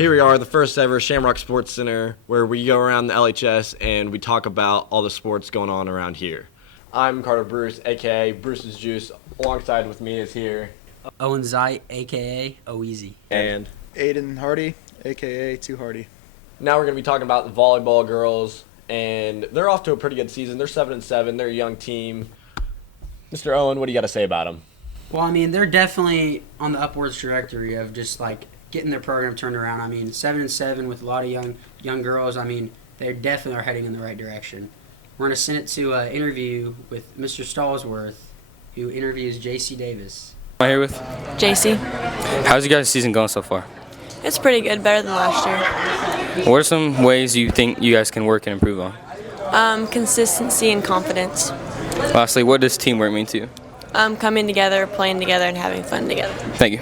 Here we are, the first ever Shamrock Sports Center, where we go around the LHS and we talk about all the sports going on around here. I'm Carter Bruce, a.k.a. Bruce's Juice. Alongside with me is here Owen Zeit, a.k.a. Oeasy. And Aiden Hardy, a.k.a. Too Hardy. Now we're going to be talking about the volleyball girls, and they're off to a pretty good season. They're 7-7. They're a young team. Mr. Owen, what do you got to say about them? Well, I mean, they're definitely on the upwards trajectory of just like getting their program turned around. I mean, 7-7 with a lot of young girls. I mean, they definitely are heading in the right direction. We're going to send it to an interview with Mr. Stallsworth, who interviews J.C. Davis. I'm here with JC. How's your guys' season going so far? It's pretty good, better than last year. What are some ways you think you guys can work and improve on? Consistency and confidence. Lastly, what does teamwork mean to you? Coming together, playing together, and having fun together. Thank you.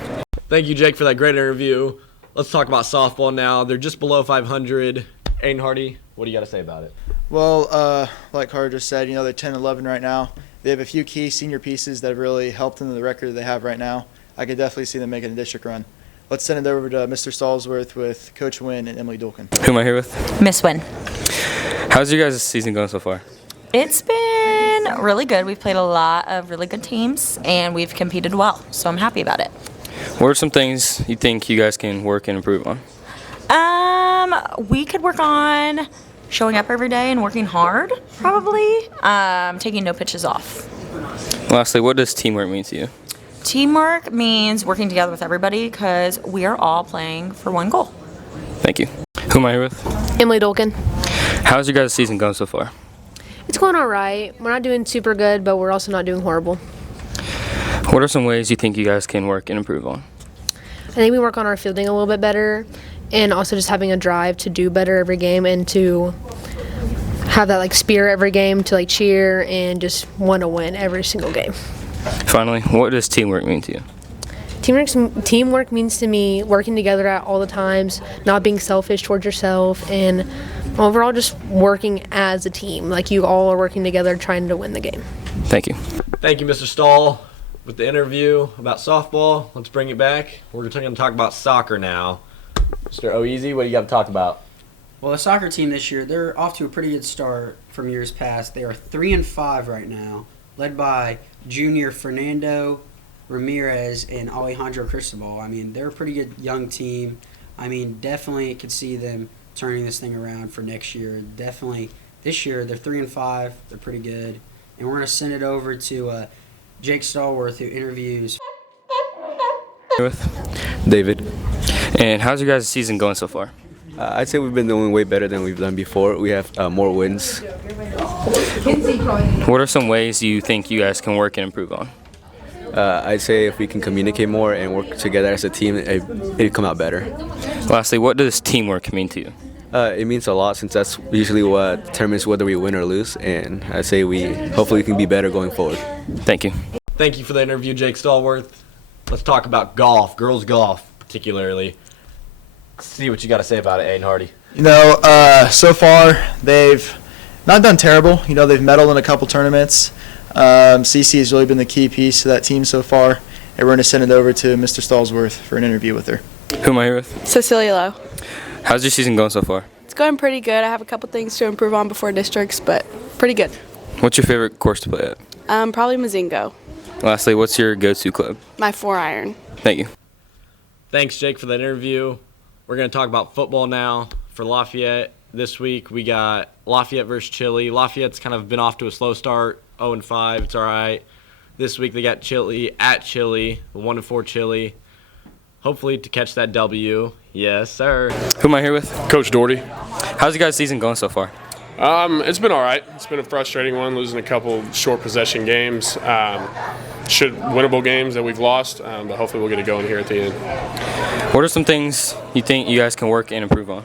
Thank you, Jake, for that great interview. Let's talk about softball now. They're just below 500. Aiden Hardy, what do you got to say about it? Well, like Carter just said, they're 10-11 right now. They have a few key senior pieces that have really helped them to the record they have right now. I could definitely see them making a district run. Let's send it over to Mr. Stallsworth with Coach Wynn and Emily Dulkin. Who am I here with? Miss Wynn. How's your guys' season going so far? It's been really good. We've played a lot of really good teams, and we've competed well, so I'm happy about it. What are some things you think you guys can work and improve on? We could work on showing up every day and working hard, probably. Taking no pitches off. Lastly, what does teamwork mean to you? Teamwork means working together with everybody because we are all playing for one goal. Thank you. Who am I here with? Emily Dulkin. How's your guys' season going so far? It's going all right. We're not doing super good, but we're also not doing horrible. What are some ways you think you guys can work and improve on? I think we work on our fielding a little bit better and also just having a drive to do better every game and to have that spirit every game to cheer and just want to win every single game. Finally, what does teamwork mean to you? Teamwork means to me working together at all the times, not being selfish towards yourself, and overall just working as a team. You all are working together trying to win the game. Thank you. Thank you, Mr. Stall, with the interview about softball. Let's bring it back. We're going to talk about soccer now. Mr. Oeasy, what do you got to talk about? Well, the soccer team this year, they're off to a pretty good start from years past. They are 3-5 right now, led by junior Fernando Ramirez and Alejandro Cristobal. I mean, they're a pretty good young team. I mean, definitely could see them turning this thing around for next year. Definitely this year, they're 3-5. They're pretty good. And we're going to send it over to Jake Stallworth, who interviews with David. And how's your guys' season going so far? I'd say we've been doing way better than we've done before. We have more wins. What are some ways you think you guys can work and improve on? I'd say if we can communicate more and work together as a team, it'd come out better. Lastly, what does teamwork mean to you? It means a lot since that's usually what determines whether we win or lose, and I'd say hopefully we can be better going forward. Thank you. Thank you for the interview, Jake Stallworth. Let's talk about golf, girls golf particularly. See what you got to say about it, Aiden Hardy. So far they've not done terrible. They've medaled in a couple tournaments. CC has really been the key piece to that team so far, and we're going to send it over to Mr. Stallsworth for an interview with her. Who am I here with? Cecilia Lowe. How's your season going so far? It's going pretty good. I have a couple things to improve on before districts, but pretty good. What's your favorite course to play at? Probably Mazingo. Lastly, what's your go-to club? My 4-iron. Thank you. Thanks, Jake, for that interview. We're going to talk about football now for Lafayette. This week we got Lafayette versus Chile. Lafayette's kind of been off to a slow start, 0-5. It's all right. This week they got Chile at Chile, 1-4 Chile. Hopefully to catch that W. Yes, sir. Who am I here with? Coach Doherty. How's your guys' season going so far? It's been all right. It's been a frustrating one, losing a couple short possession games. Winnable games that we've lost, but hopefully we'll get it going here at the end. What are some things you think you guys can work and improve on?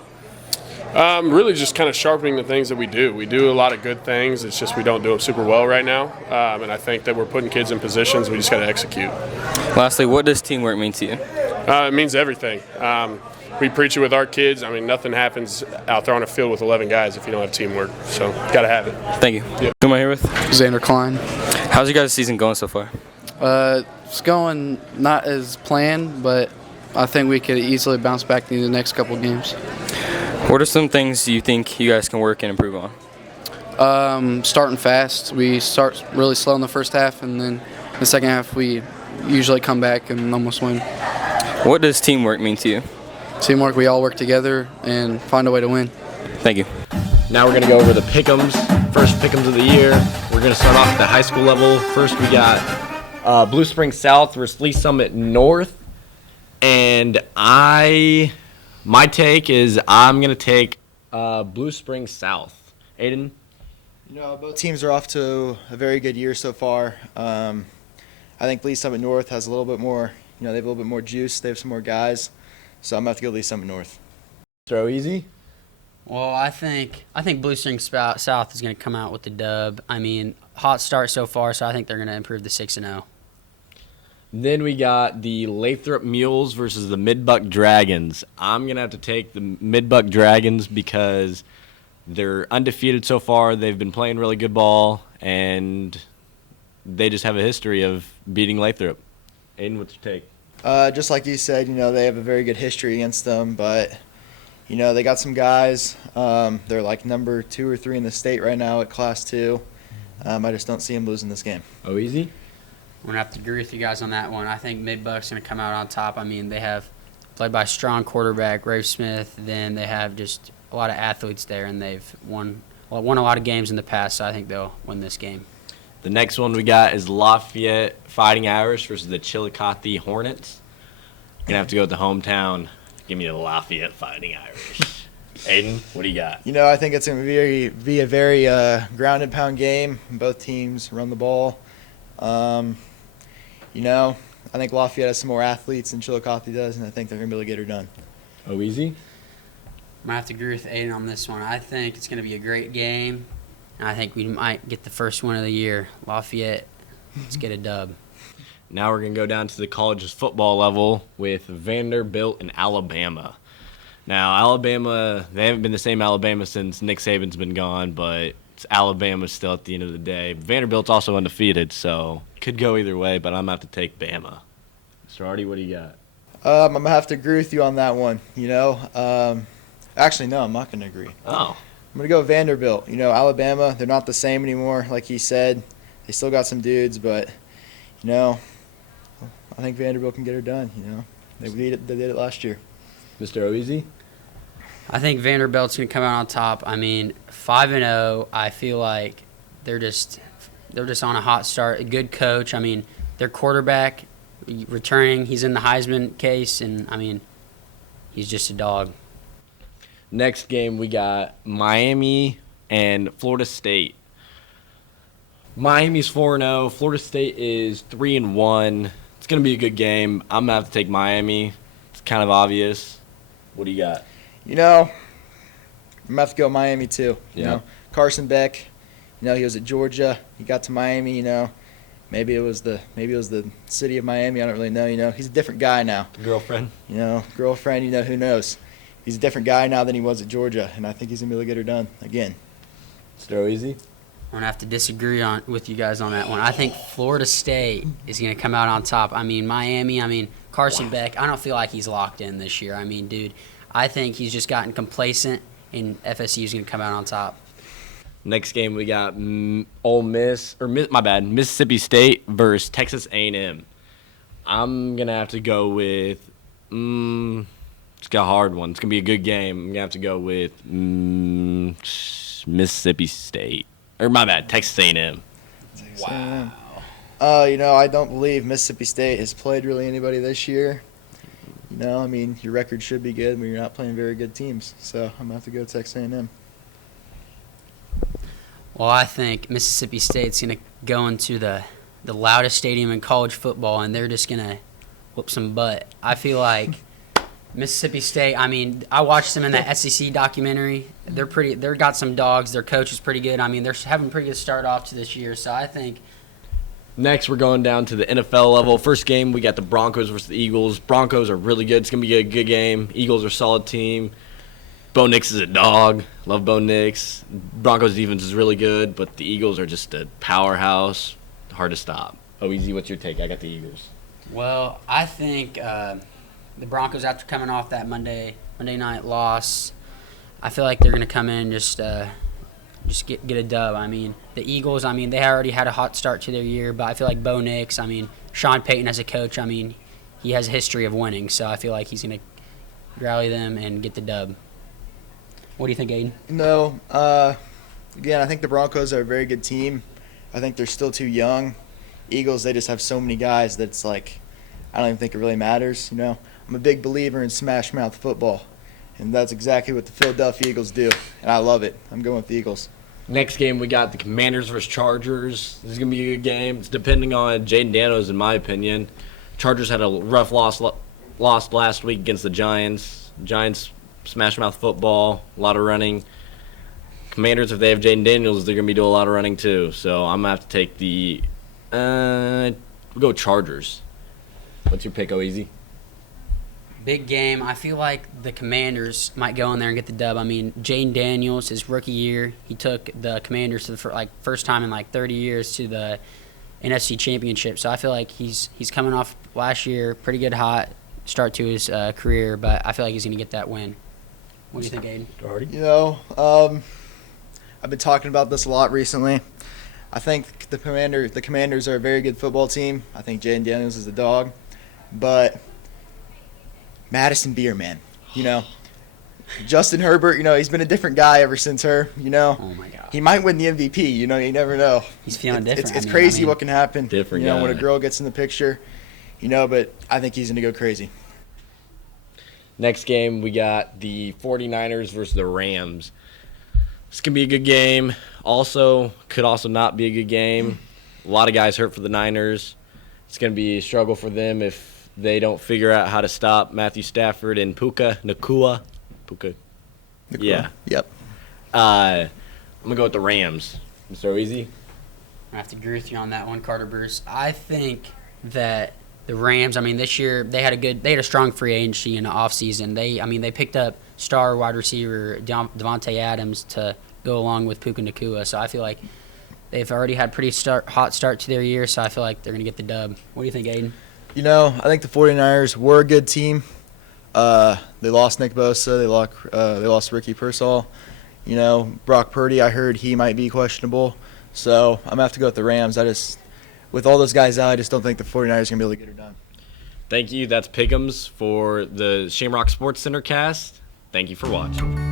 Really just kind of sharpening the things that we do. We do a lot of good things. It's just we don't do them super well right now. And I think that we're putting kids in positions. We just got to execute. Lastly, what does teamwork mean to you? It means everything. We preach it with our kids. I mean, nothing happens out there on a field with 11 guys if you don't have teamwork. So, got to have it. Thank you. Yeah. Who am I here with? Xander Klein. How's your guys' season going so far? It's going not as planned, but I think we could easily bounce back in the next couple games. What are some things you think you guys can work and improve on? Starting fast. We start really slow in the first half, and then the second half we usually come back and almost win. What does teamwork mean to you? Teamwork, we all work together and find a way to win. Thank you. Now we're going to go over the pick'ems, first pick'ems of the year. We're going to start off at the high school level. First we got Blue Springs South versus Lee Summit North. And my take is I'm going to take Blue Springs South. Aiden? Both teams are off to a very good year so far. I think Lee Summit North has a little bit more, they have a little bit more juice. They have some more guys. So I'm going to have to go Lee Summit North. Throw easy? Well, I think Blue Springs South is going to come out with the dub. I mean, hot start so far, so I think they're going to improve the 6-0. Then we got the Lathrop Mules versus the Midbuck Dragons. I'm going to have to take the Midbuck Dragons because they're undefeated so far. They've been playing really good ball, and they just have a history of beating Lathrop. Aiden, what's your take? Just like you said, they have a very good history against them, but, they got some guys. They're like number 2 or 3 in the state right now at Class 2. I just don't see them losing this game. Oh, easy? I'm going to have to agree with you guys on that one. I think Midbuck's going to come out on top. I mean, they have played by a strong quarterback, Rafe Smith. Then they have just a lot of athletes there, and they've won a lot of games in the past, so I think they'll win this game. The next one we got is Lafayette Fighting Irish versus the Chillicothe Hornets. I'm going to have to go with the hometown. Give me the Lafayette Fighting Irish. Aiden, what do you got? I think it's going to be a very ground and pound game. Both teams run the ball. I think Lafayette has some more athletes than Chillicothe does, and I think they're going to be able to get her done. Oh, easy? I'm going to have to agree with Aiden on this one. I think it's going to be a great game, and I think we might get the first one of the year. Lafayette, let's get a dub. Now we're going to go down to the college football level with Vanderbilt and Alabama. Now, Alabama, they haven't been the same Alabama since Nick Saban's been gone, but it's Alabama still at the end of the day. Vanderbilt's also undefeated, so could go either way, but I'm going to have to take Bama. Mr. Hardy, what do you got? I'm going to have to agree with you on that one, Actually, no, I'm not going to agree. Oh. I'm going to go Vanderbilt. Alabama, they're not the same anymore, like he said. They still got some dudes, but, I think Vanderbilt can get her done, They did it last year. Mr. Oeasy? I think Vanderbilt's going to come out on top. I mean, 5-0, I feel like they're just on a hot start. A good coach. I mean, their quarterback returning, he's in the Heisman case, and, I mean, he's just a dog. Next game, we got Miami and Florida State. Miami's 4-0. Florida State is 3-1. It's going to be a good game. I'm going to have to take Miami. It's kind of obvious. What do you got? I'm going to have to go Miami too. Yeah. Carson Beck, he was at Georgia. He got to Miami, Maybe it was the city of Miami. I don't really know. He's a different guy now. Girlfriend? Girlfriend, who knows? He's a different guy now than he was at Georgia, and I think he's going to be able to get her done again. Throw easy? I'm going to have to disagree with you guys on that one. I think Florida State is going to come out on top. I mean, Miami, Carson Beck, I don't feel like he's locked in this year. I mean, dude, I think he's just gotten complacent, and FSU is going to come out on top. Next game, we got Mississippi State versus Texas A&M. I'm going to have to go with it's got a hard one. It's going to be a good game. I'm going to have to go with Mississippi State. Texas A&M. Wow. I don't believe Mississippi State has played really anybody this year. Your record should be good when you're not playing very good teams. So I'm going to have to go Texas A&M. Well, I think Mississippi State's going to go into the loudest stadium in college football, and they're just going to whoop some butt. I feel like Mississippi State, I watched them in that SEC documentary. They're got some dogs. Their coach is pretty good. They're having a pretty good start off to this year, so I think. Next, we're going down to the NFL level. First game, we got the Broncos versus the Eagles. Broncos are really good. It's going to be a good game. Eagles are a solid team. Bo Nix is a dog. Love Bo Nix. Broncos defense is really good, but the Eagles are just a powerhouse. Hard to stop. Easy, what's your take? I got the Eagles. Well, I think the Broncos, after coming off that Monday night loss, I feel like they're going to come in and just get a dub. I mean, the Eagles, I mean, they already had a hot start to their year, but I feel like Bo Nix, I mean, Sean Payton as a coach, I mean, he has a history of winning, so I feel like he's going to rally them and get the dub. What do you think, Aiden? No. Again, I think the Broncos are a very good team. I think they're still too young. Eagles, they just have so many guys that it's like, I don't even think it really matters. You know, I'm a big believer in smash mouth football, and that's exactly what the Philadelphia Eagles do, and I love it. I'm going with the Eagles. Next game, we got the Commanders versus Chargers. This is going to be a good game. It's depending on Jaden Daniels, in my opinion. Chargers had a rough loss last week against the Giants. Giants smash mouth football, a lot of running. Commanders, if they have Jaden Daniels, they're going to be doing a lot of running too. So I'm going to have to take we'll go Chargers. What's your pick, Oeasy? Big game. I feel like the Commanders might go in there and get the dub. I mean, Jaden Daniels, his rookie year, he took the Commanders to the first time in 30 years to the NFC Championship. So I feel like he's coming off last year, pretty good hot start to his career, but I feel like he's going to get that win. What do you think, Aiden? You know, I've been talking about this a lot recently. I think the Commanders are a very good football team. I think Jaden Daniels is a dog, but Madison Beer, man, you know, Justin Herbert, you know, he's been a different guy ever since her, you know. Oh my God. He might win the MVP, you know, you never know. He's feeling different. It's crazy what can happen. Different you know, guy. when a girl gets in the picture, you know, but I think he's going to go crazy. Next game, we got the 49ers versus the Rams. This can be a good game. Could also not be a good game. A lot of guys hurt for the Niners. It's going to be a struggle for them if they don't figure out how to stop Matthew Stafford and Puka Nacua. Yeah. Yep. I'm going to go with the Rams. Mr. Oeasy? I have to agree with you on that one, Carter Bruce. I think that the Rams, I mean, this year they had a strong free agency in the offseason. They picked up star wide receiver Devontae Adams to go along with Puka Nacua. So I feel like they've already had pretty hot start to their year, so I feel like they're going to get the dub. What do you think, Aiden? You know, I think the 49ers were a good team. They lost Nick Bosa. They lost Ricky Pearsall. You know, Brock Purdy, I heard he might be questionable. So I'm going to have to go with the Rams. With all those guys out, I just don't think the 49ers are going to be able to get her done. Thank you. That's Pick'ems for the Shamrock Sports Center cast. Thank you for watching.